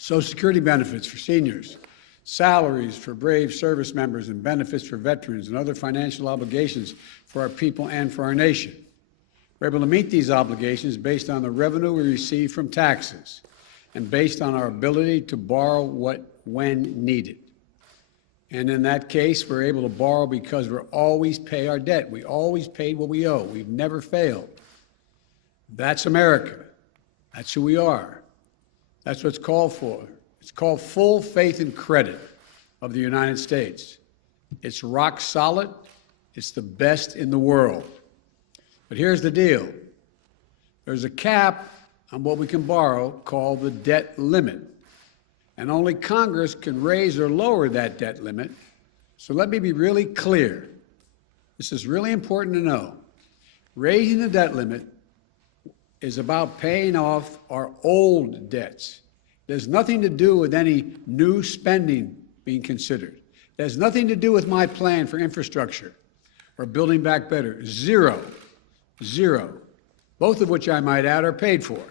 Social Security benefits for seniors, salaries for brave service members, and benefits for veterans, and other financial obligations for our people and for our nation. We're able to meet these obligations based on the revenue we receive from taxes and based on our ability to borrow when needed. And in that case, we're able to borrow because we always pay our debt. We always paid what we owe. We've never failed. That's America. That's who we are. That's what's called for. It's called full faith and credit of the United States. It's rock solid. It's the best in the world. But here's the deal. There's a cap on what we can borrow called the debt limit. And only Congress can raise or lower that debt limit. So let me be really clear. This is really important to know. Raising the debt limit is about paying off our old debts. It has nothing to do with any new spending being considered. It has nothing to do with my plan for infrastructure or building back better. Zero. Both of which I might add are paid for.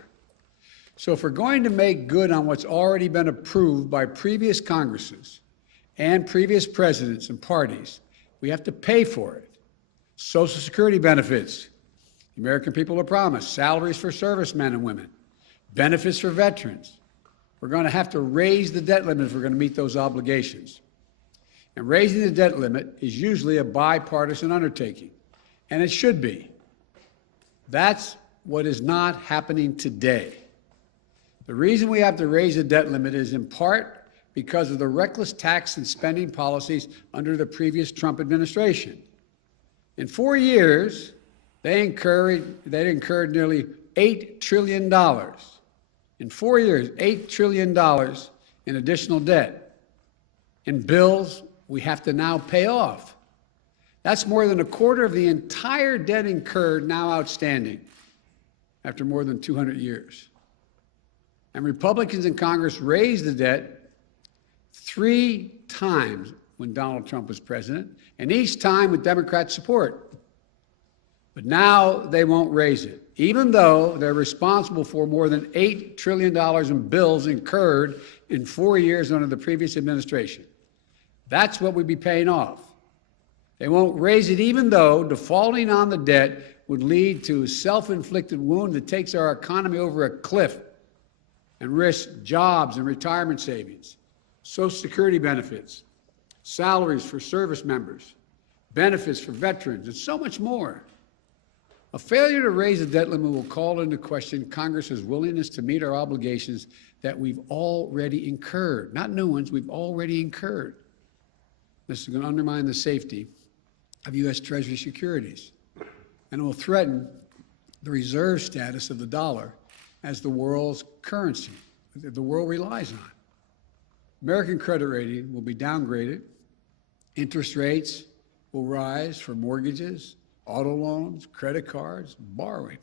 So if we're going to make good on what's already been approved by previous Congresses and previous presidents and parties, we have to pay for it. Social Security benefits, the American people are promised, salaries for servicemen and women, benefits for veterans. We're going to have to raise the debt limit if we're going to meet those obligations. And raising the debt limit is usually a bipartisan undertaking, and it should be. That's what is not happening today. The reason we have to raise the debt limit is in part because of the reckless tax and spending policies under the previous Trump administration. In 4 years, they incurred nearly $8 trillion. In 4 years, $8 trillion in additional debt. In bills we have to now pay off. That's more than a quarter of the entire debt incurred now outstanding after more than 200 years. And Republicans in Congress raised the debt 3 times when Donald Trump was president, and each time with Democrat support. But now they won't raise it, even though they're responsible for more than $8 trillion in bills incurred in 4 years under the previous administration. That's what we'd be paying off. They won't raise it, even though defaulting on the debt would lead to a self-inflicted wound that takes our economy over a cliff and risks jobs and retirement savings, Social Security benefits, salaries for service members, benefits for veterans, and so much more. A failure to raise the debt limit will call into question Congress's willingness to meet our obligations that we've already incurred. Not new ones, we've already incurred. This is going to undermine the safety of U.S. Treasury securities, and it will threaten the reserve status of the dollar as the world's currency that the world relies on. American credit rating will be downgraded. Interest rates will rise for mortgages, auto loans, credit cards, borrowing.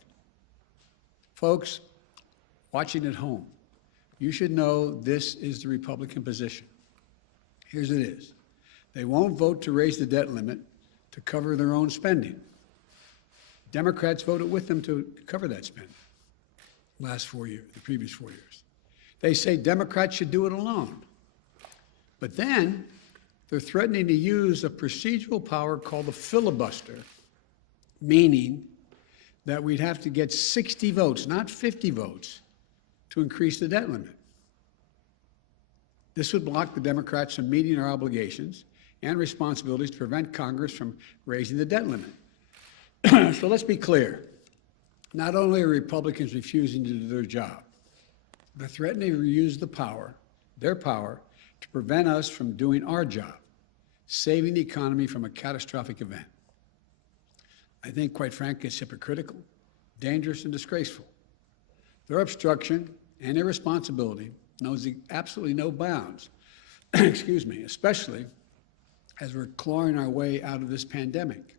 Folks, watching at home, you should know this is the Republican position. Here's it is. They won't vote to raise the debt limit to cover their own spending. Democrats voted with them to cover that spending last 4 years, the previous 4 years. They say Democrats should do it alone. But then they're threatening to use a procedural power called the filibuster, meaning that we'd have to get 60 votes, not 50 votes, to increase the debt limit. This would block the Democrats from meeting our obligations and responsibilities to prevent Congress from raising the debt limit. So let's be clear. Not only are Republicans refusing to do their job, they're threatening to use their power, to prevent us from doing our job, saving the economy from a catastrophic event. I think, quite frankly, it's hypocritical, dangerous, and disgraceful. Their obstruction and irresponsibility knows absolutely no bounds, excuse me, especially as we're clawing our way out of this pandemic.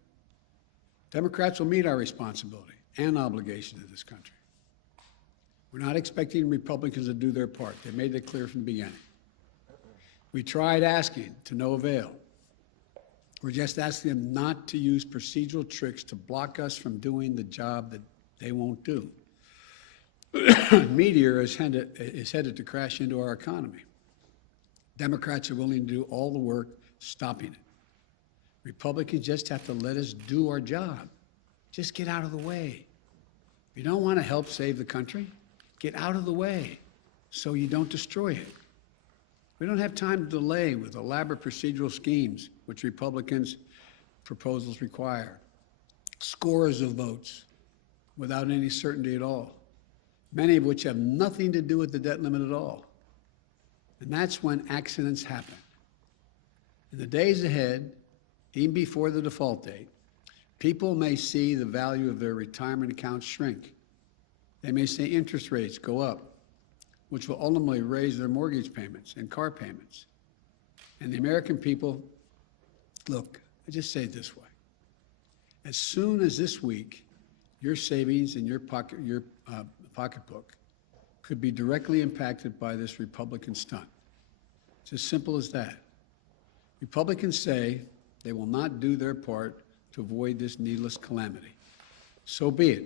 Democrats will meet our responsibility and obligation to this country. We're not expecting Republicans to do their part. They made that clear from the beginning. We tried asking to no avail. We're just asking them not to use procedural tricks to block us from doing the job that they won't do. meteor is headed to crash into our economy. Democrats are willing to do all the work stopping it. Republicans just have to let us do our job. Just get out of the way. If you don't want to help save the country, get out of the way so you don't destroy it. We don't have time to delay with elaborate procedural schemes, which Republicans' proposals require. Scores of votes without any certainty at all, many of which have nothing to do with the debt limit at all. And that's when accidents happen. In the days ahead, even before the default date, people may see the value of their retirement accounts shrink. They may see interest rates go up, which will ultimately raise their mortgage payments and car payments. And the American people, look, I just say it this way. As soon as this week, your savings and your pocketbook could be directly impacted by this Republican stunt. It's as simple as that. Republicans say they will not do their part to avoid this needless calamity. So be it.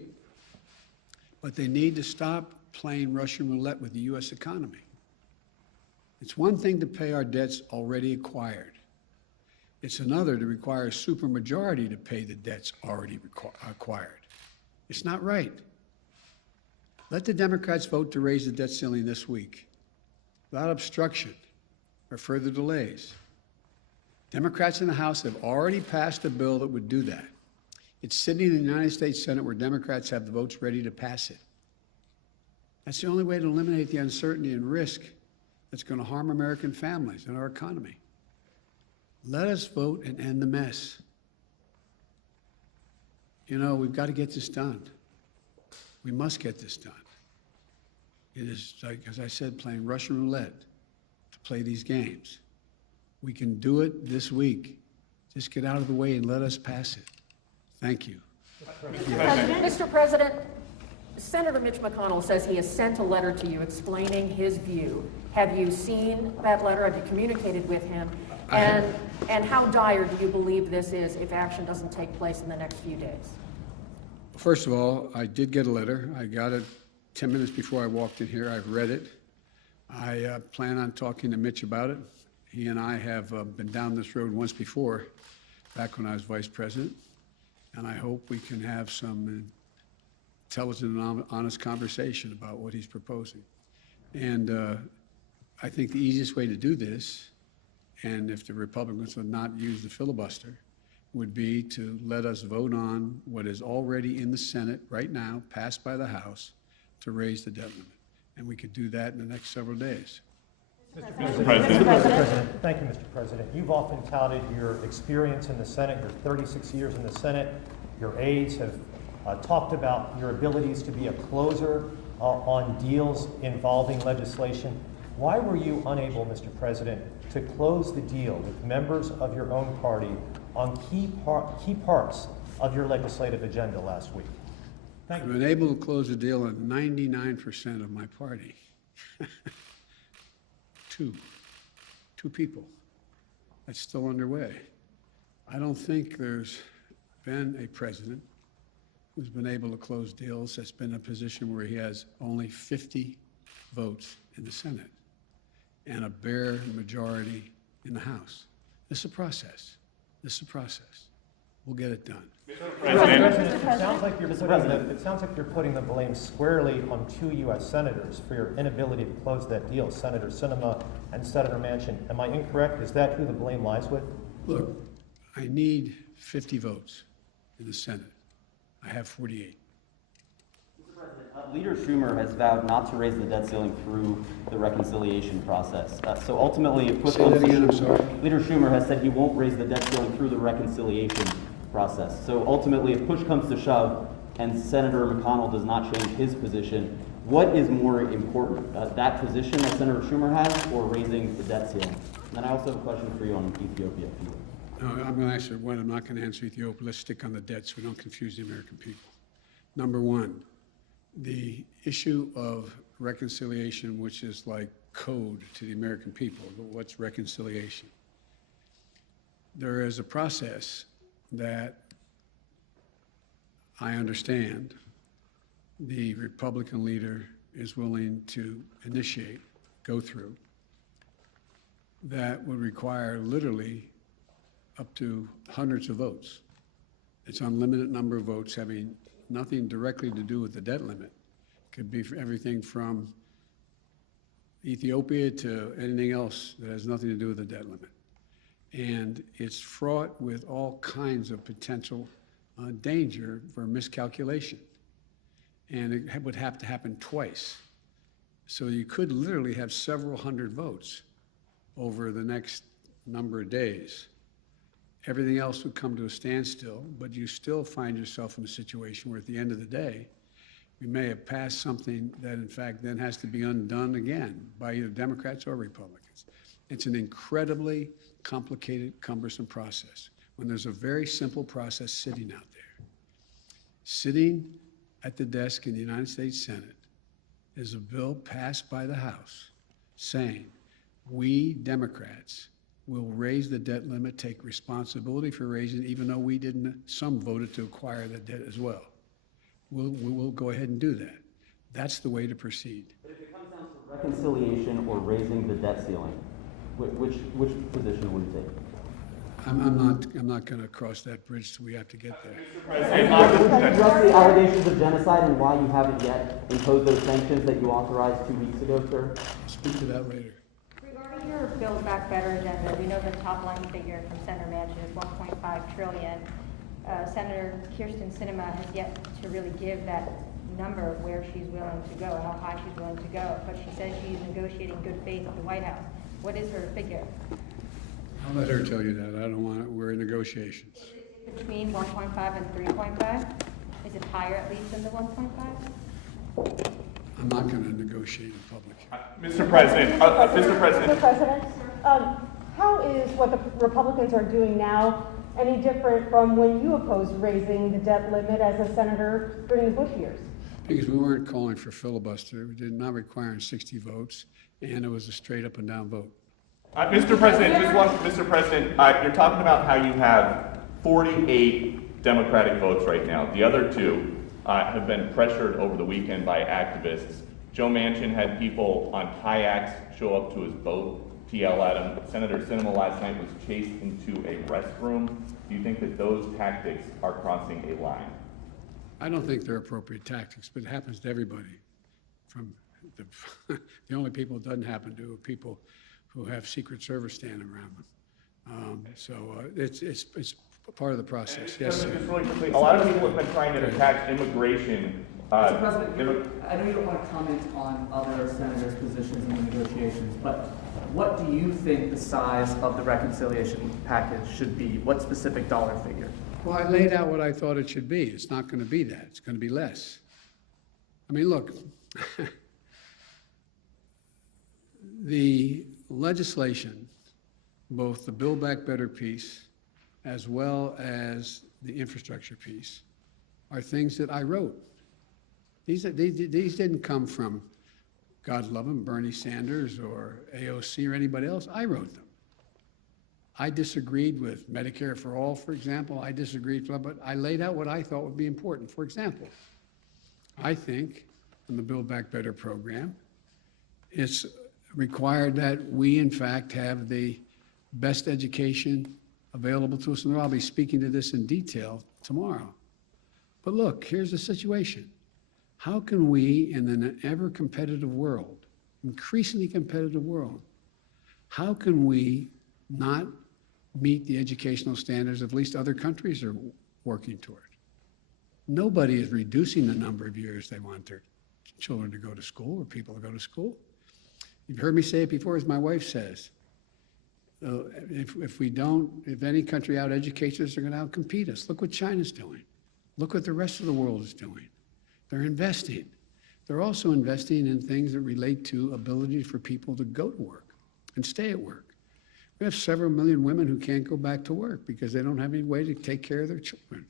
But they need to stop playing Russian roulette with the U.S. economy. It's one thing to pay our debts already acquired. It's another to require a supermajority to pay the debts already acquired. It's not right. Let the Democrats vote to raise the debt ceiling this week without obstruction or further delays. Democrats in the House have already passed a bill that would do that. It's sitting in the United States Senate where Democrats have the votes ready to pass it. That's the only way to eliminate the uncertainty and risk that's going to harm American families and our economy. Let us vote and end the mess. You know, we've got to get this done. We must get this done. It is, like, as I said, playing Russian roulette to play these games. We can do it this week. Just get out of the way and let us pass it. Thank you. Mr. President, Senator Mitch McConnell says he has sent a letter to you explaining his view. Have you seen that letter? Have you communicated with him? And how dire do you believe this is if action doesn't take place in the next few days? First of all, I did get a letter. I got it 10 minutes before I walked in here. I've read it. I plan on talking to Mitch about it. He and I have been down this road once before, back when I was vice president, and I hope we can have some intelligent and honest conversation about what he's proposing. And I think the easiest way to do this, and if the Republicans would not use the filibuster, would be to let us vote on what is already in the Senate right now, passed by the House, to raise the debt limit. And we could do that in the next several days. Mr. President. Thank you, Mr. President. You've often touted your experience in the Senate, your 36 years in the Senate. Your aides have talked about your abilities to be a closer on deals involving legislation. Why were you unable, Mr. President, to close the deal with members of your own party on key parts of your legislative agenda last week? Thank you. I've been able to close the deal on 99% of my party. Two people. That's still underway. I don't think there's been a president who's been able to close deals that's been in a position where he has only 50 votes in the Senate and a bare majority in the House. This is a process. This is a process. We'll get it done. President, it sounds like you're putting the blame squarely on two U.S. senators for your inability to close that deal, Senator Sinema and Senator Manchin. Am I incorrect? Is that who the blame lies with? Look, I need 50 votes in the Senate. I have 48. Mr. President, Leader Schumer has vowed not to raise the debt ceiling through the reconciliation process. So ultimately, if push comes to shove, Leader Schumer has said he won't raise the debt ceiling through the reconciliation process. So ultimately, if push comes to shove and Senator McConnell does not change his position, what is more important, that position that Senator Schumer has or raising the debt ceiling? And then I also have a question for you on Ethiopia. No, I'm going to answer one. I'm not going to answer Ethiopia. Let's stick on the debt so we don't confuse the American people. Number one, the issue of reconciliation, which is like code to the American people. What's reconciliation? There is a process that I understand the Republican leader is willing to initiate, go through, that would require literally up to hundreds of votes. It's unlimited number of votes having nothing directly to do with the debt limit. Could be everything from Ethiopia to anything else that has nothing to do with the debt limit. And it's fraught with all kinds of potential danger for miscalculation. And it would have to happen twice. So you could literally have several hundred votes over the next number of days. Everything else would come to a standstill, but you still find yourself in a situation where at the end of the day, we may have passed something that in fact then has to be undone again by either Democrats or Republicans. It's an incredibly complicated, cumbersome process when there's a very simple process sitting out there. Sitting at the desk in the United States Senate is a bill passed by the House saying, we Democrats will raise the debt limit, take responsibility for raising it, even though we didn't, some voted to acquire the debt as well. We'll go ahead and do that. That's the way to proceed. But if it comes down to reconciliation or raising the debt ceiling, which position would you take? I'm not going to cross that bridge till we have to get there. Address the allegations of genocide and why you haven't yet imposed those sanctions that you authorized 2 weeks ago, sir? Speak to that later. Regarding your Build Back Better agenda, we know the top line figure from Senator Manchin is $1.5 trillion. Senator Kirsten Sinema has yet to really give that number of where she's willing to go, how high she's willing to go, but she says she's negotiating good faith with the White House. What is her figure? I'll let her tell you that. I don't want it. We're in negotiations. Between 1.5 and 3.5? Is it higher at least than the 1.5? I'm not going to negotiate in public. Mr. President, Mr. President. Mr. President, how is what the Republicans are doing now any different from when you opposed raising the debt limit as a senator during the Bush years? Because we weren't calling for filibuster. We did not requiring 60 votes, and it was a straight up and down vote. Mr. President, Mr. President, you're talking about how you have 48 Democratic votes right now. The other two have been pressured over the weekend by activists. Joe Manchin had people on kayaks show up to his boat to yell at him. Senator Sinema last night was chased into a restroom. Do you think that those tactics are crossing a line? I don't think they're appropriate tactics, but it happens to everybody. From the only people it doesn't happen to are people who have Secret Service standing around them. It's part of the process. Yes, sir. Just really quickly, a lot of people have been trying to attack immigration. Mr. President, I know you don't want to comment on other senators' positions in the negotiations, but what do you think the size of the reconciliation package should be? What specific dollar figure? Well, I laid out what I thought it should be. It's not going to be that. It's going to be less. I mean, look, the legislation, both the Build Back Better piece as well as the infrastructure piece, are things that I wrote. These didn't come from, God love him, Bernie Sanders or AOC or anybody else. I wrote them. I disagreed with Medicare for All, for example. I disagreed, but I laid out what I thought would be important. For example, I think in the Build Back Better program, it's required that we, in fact, have the best education available to us. And I'll be speaking to this in detail tomorrow. But look, here's the situation. How can we, in an ever-competitive world, increasingly competitive world, how can we not meet the educational standards of at least other countries are working toward? Nobody is reducing the number of years they want their children to go to school or people to go to school. You've heard me say it before, as my wife says. If any country out-educates us, they're going to out-compete us. Look what China's doing. Look what the rest of the world is doing. They're investing. They're also investing in things that relate to ability for people to go to work and stay at work. We have several million women who can't go back to work because they don't have any way to take care of their children.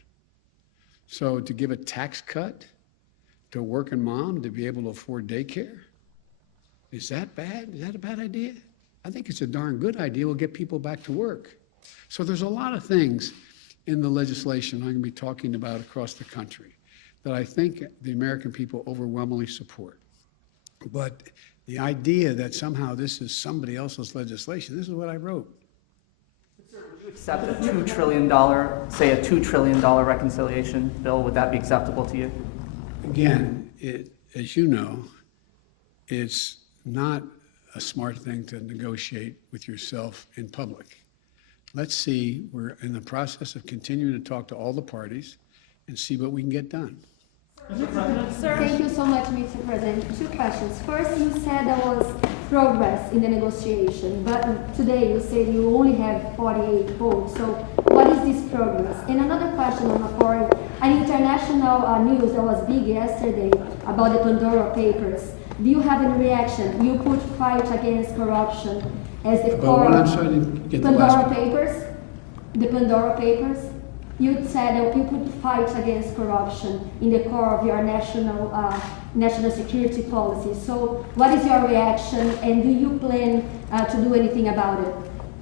So to give a tax cut to a working mom to be able to afford daycare, is that bad? Is that a bad idea? I think it's a darn good idea. We'll get people back to work. So there's a lot of things in the legislation I'm going to be talking about across the country that I think the American people overwhelmingly support. But the idea that somehow this is somebody else's legislation, this is what I wrote. Would you accept a $2 trillion, say a $2 trillion reconciliation bill? Would that be acceptable to you? Again, as you know, it's not a smart thing to negotiate with yourself in public. Let's see, we're in the process of continuing to talk to all the parties and see what we can get done. Thank you so much, Mr. President. Two questions. First, you said there was progress in the negotiation, but today you said you only have 48 votes. So what is this progress? And another question on the foreign, an international news that was big yesterday about the Pandora Papers. Do you have any reaction? You put fight against corruption as the core What? I'm of sorry, I didn't get the last Pandora one. Papers. The Pandora Papers. You said that you put fight against corruption in the core of your national security policy. So what is your reaction, and do you plan to do anything about it?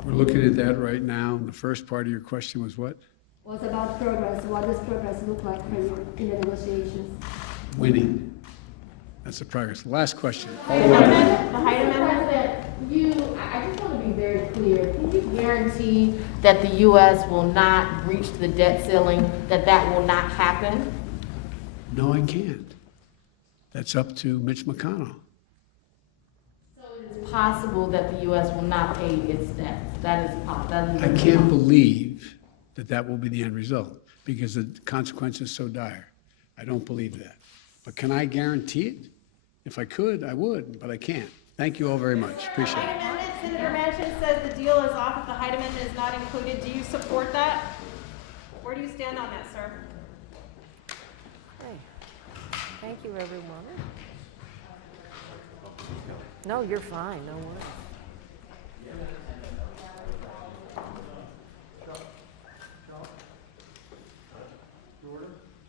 We're looking at that right now. And the first part of your question was what? Was about progress. What does progress look like for you in the negotiations? Winning. That's the progress. The last question. The Hyde Amendment? I just want to be very clear. Can you guarantee that the U.S. will not breach the debt ceiling, that will not happen? No, I can't. That's up to Mitch McConnell. So it is possible that the U.S. will not pay its debt. That is possible. I can't believe that that will be the end result because the consequence is so dire. I don't believe that. But can I guarantee it? If I could, I would, but I can't. Thank you all very much. Appreciate it. Senator Manchin says the deal is off if the Hyde Amendment is not included. Do you support that? Where do you stand on that, sir? Hey, thank you, everyone. No, you're fine, no worries.